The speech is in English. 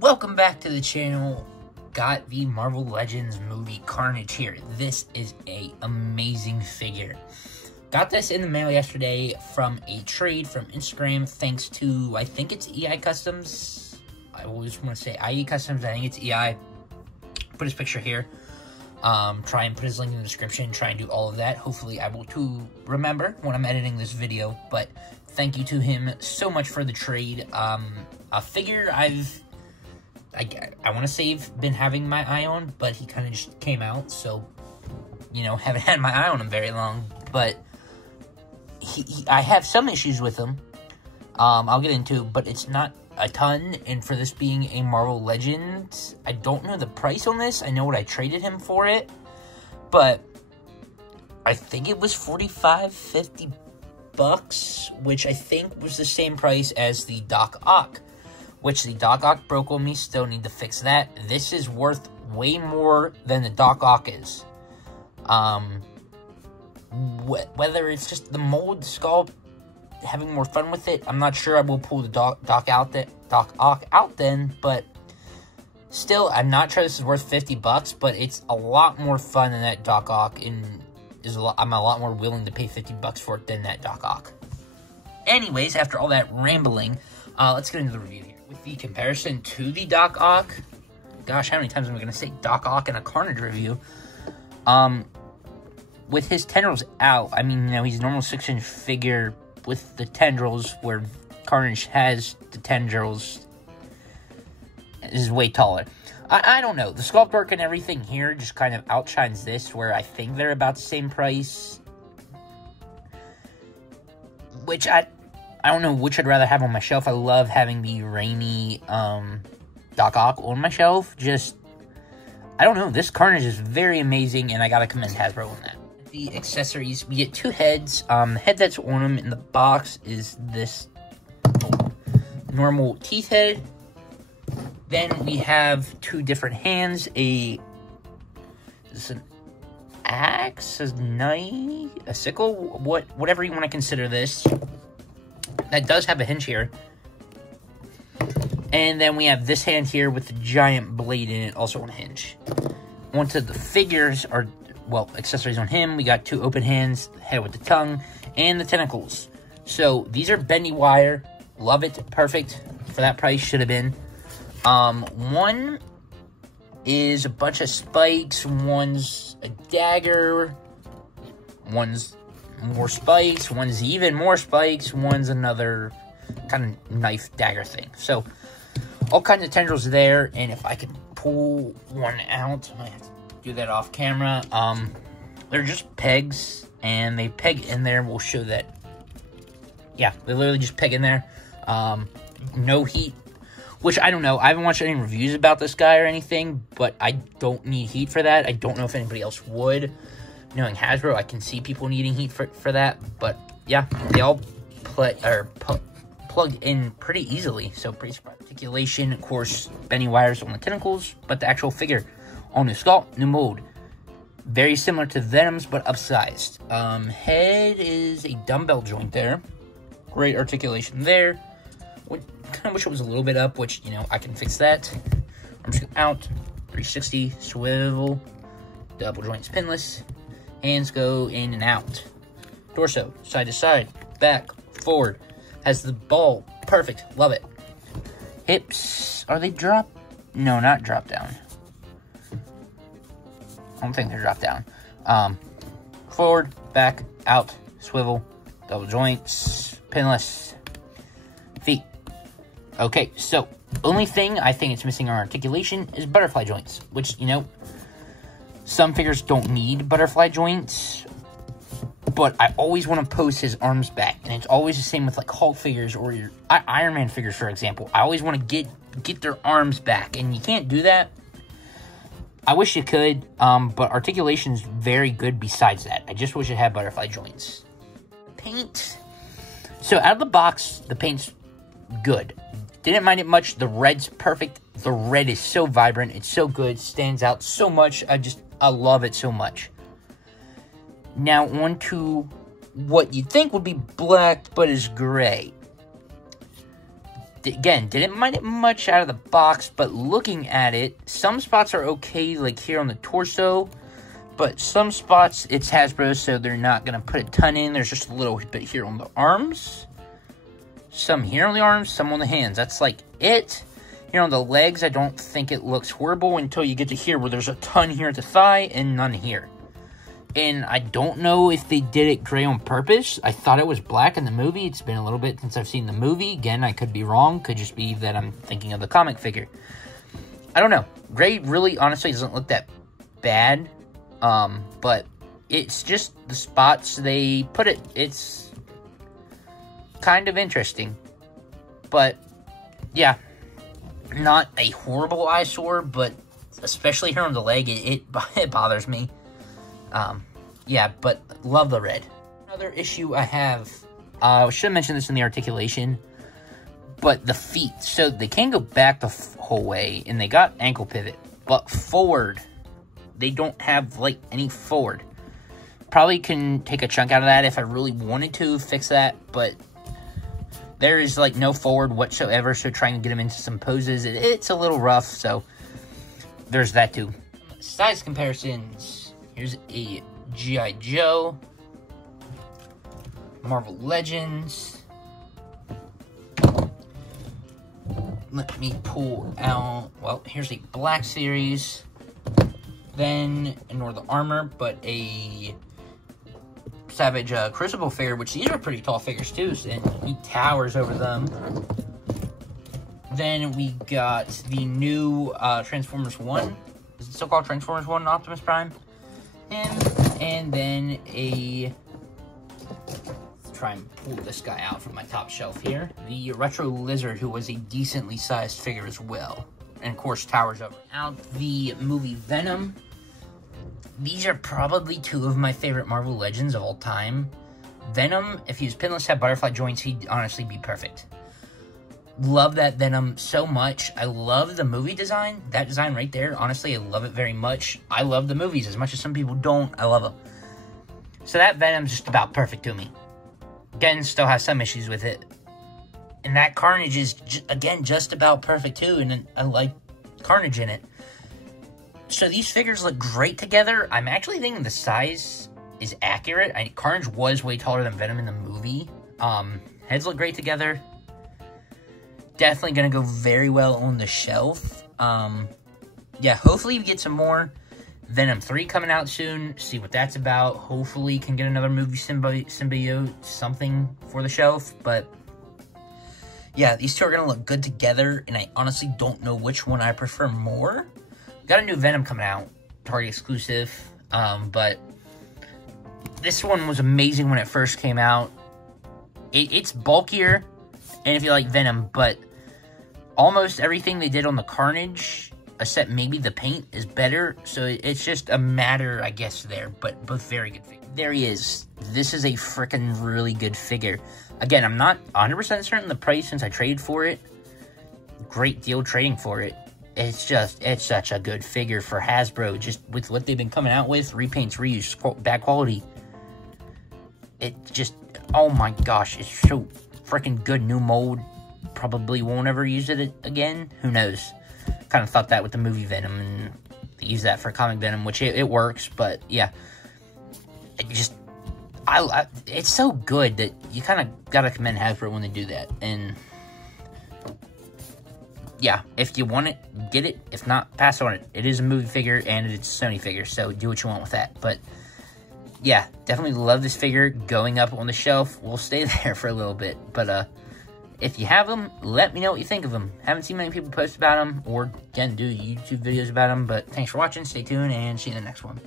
Welcome back to the channel. Got the Marvel Legends movie Carnage here. This is a amazing figure. Got this in the mail yesterday from a trade from Instagram, thanks to, I think it's EI Customs. I always want to say IE Customs, I think it's EI. Put his picture here. Try and put his link in the description, try and do all of that. Hopefully I will to remember when I'm editing this video, but thank you to him so much for the trade. A figure I want to say I've been having my eye on, but he kind of just came out, so, you know, haven't had my eye on him very long, but I have some issues with him, I'll get into, but it's not a ton, and for this being a Marvel Legend, I don't know the price on this. I know what I traded him for it, but I think it was $45-50 bucks, which I think was the same price as the Doc Ock, which the Doc Ock broke on me. Still need to fix that. This is worth way more than the Doc Ock is. Whether it's just the mold, the sculpt, having more fun with it, I'm not sure. I will pull the Doc Ock out then, but still, I'm not sure this is worth 50 bucks, but it's a lot more fun than that Doc Ock, and I'm a lot more willing to pay 50 bucks for it than that Doc Ock. Anyways, after all that rambling, let's get into the review here. With the comparison to the Doc Ock, gosh, how many times am I going to say Doc Ock in a Carnage review? With his tendrils out, I mean, you know, he's a normal 6-inch figure with the tendrils, where Carnage has the tendrils, is way taller. I don't know. The sculpt work and everything here just kind of outshines this, where I think they're about the same price. Which I don't know which I'd rather have on my shelf. I love having the Raimi Doc Ock on my shelf. Just, I don't know. This Carnage is very amazing, and I gotta commend Hasbro on that. The accessories, we get 2 heads. The head that's on them in the box is this normal teeth head. Then we have 2 different hands. Is this an axe, a knife, a sickle, whatever you want to consider this. That does have a hinge here. And then we have this hand here with the giant blade in it, also on a hinge. Onto the figures, or, well, accessories on him. We got 2 open hands, head with the tongue, and the tentacles. So, these are bendy wire. Love it. Perfect. For that price, should have been. One is a bunch of spikes. One's a dagger. One's more spikes. One's even more spikes. One's another kind of knife dagger thing. So, all kinds of tendrils there. And if I can pull one out, I might have to do that off camera. They're just pegs, and they peg in there. We'll show that. Yeah, they literally just peg in there. No heat, which I don't know. I haven't watched any reviews about this guy or anything, but I don't need heat for that. I don't know if anybody else would. Knowing Hasbro, I can see people needing heat for that, but yeah, they all plug in pretty easily, so pretty surprised. Articulation, of course, bendy wires on the tentacles, but the actual figure, all new sculpt, new mold. Very similar to Venom's, but upsized. Head is a dumbbell joint there. Great articulation there. Kind of wish it was a little bit up, which, you know, I can fix that. Arms go out, 360, swivel, double joints pinless. Hands go in and out. Torso, side to side, back, forward. Has the ball, perfect, love it. Hips, are they drop? No, not drop down. I don't think they're drop down. Forward, back, out, swivel, double joints, pinless. Feet. Okay, so, only thing I think it's missing on articulation is butterfly joints, which, you know, some figures don't need butterfly joints, but I always want to pose his arms back, and it's always the same with, like, Hulk figures or your Iron Man figures, for example. I always want to get their arms back, and you can't do that. I wish you could, but articulation is very good besides that. I just wish it had butterfly joints. Paint. So, out of the box, the paint's good. Didn't mind it much. The red's perfect. The red is so vibrant. It's so good. Stands out so much. I love it so much. Now, on to what you'd think would be black, but is gray. Again, didn't mind it much out of the box, but looking at it, some spots are okay, like here on the torso, but some spots, it's Hasbro, so they're not going to put a ton in. There's just a little bit here on the arms, some here on the arms, some on the hands. That's like it. Here on the legs, I don't think it looks horrible until you get to here, where there's a ton here at the thigh and none here. And I don't know if they did it gray on purpose. I thought it was black in the movie. It's been a little bit since I've seen the movie. Again, I could be wrong. Could just be that I'm thinking of the comic figure. I don't know. Gray really, honestly, doesn't look that bad. But it's just the spots they put it. It's kind of interesting. But, yeah. Not a horrible eyesore, but especially here on the leg, it bothers me. Yeah, but love the red. Another issue I have, I should have mentioned this in the articulation, but the feet. So they can go back the whole way, and they got ankle pivot, but forward, they don't have, like, any forward. Probably can take a chunk out of that if I really wanted to fix that, but there is, like, no forward whatsoever, so trying to get them into some poses, it's a little rough, so there's that too. Size comparisons. Here's a G.I. Joe, Marvel Legends. Let me pull out, well, here's a Black Series. Then, ignore the armor, but a Savage Crucible figure, which these are pretty tall figures too, and he towers over them. Then we got the new Transformers 1. Is it still called Transformers 1 Optimus Prime? And then a, let's try and pull this guy out from my top shelf here, the Retro Lizard, who was a decently sized figure as well, and of course towers over. Out the movie Venom. These are probably two of my favorite Marvel Legends of all time. Venom, if he was pinless, had butterfly joints, he'd honestly be perfect. Love that Venom so much. I love the movie design. That design right there, honestly, I love it very much. I love the movies as much as some people don't. I love them. So that Venom's just about perfect to me. Again, still have some issues with it. And that Carnage is, again, just about perfect too. And I like Carnage in it. So these figures look great together. I'm actually thinking the size is accurate. Carnage was way taller than Venom in the movie. Heads look great together. Definitely going to go very well on the shelf. Yeah, hopefully we get some more. Venom 3 coming out soon. See what that's about. Hopefully can get another movie symbiote, something for the shelf. But yeah, these two are going to look good together. And I honestly don't know which one I prefer more. Got a new Venom coming out. Target exclusive. But this one was amazing when it first came out. It's bulkier. And if you like Venom, but almost everything they did on the Carnage, except maybe the paint, is better. So it's just a matter, I guess, there. But both very good figures. There he is. This is a freaking really good figure. Again, I'm not 100% certain the price since I traded for it. Great deal trading for it. It's such a good figure for Hasbro. Just with what they've been coming out with. Repaints, reuse, bad quality. It just, oh my gosh, it's so freaking good. New mold. Probably won't ever use it again. Who knows? Kind of thought that with the movie Venom, and they use that for comic Venom, which it works. But yeah, it just it's so good that you kind of gotta commend Hasbro when they do that. And yeah, if you want it, get it. If not, pass on it. It is a movie figure and it's a Sony figure, so do what you want with that. But yeah, definitely love this figure. Going up on the shelf, we'll stay there for a little bit. But if you have them, let me know what you think of them. Haven't seen many people post about them or, again, do YouTube videos about them. But thanks for watching. Stay tuned and see you in the next one.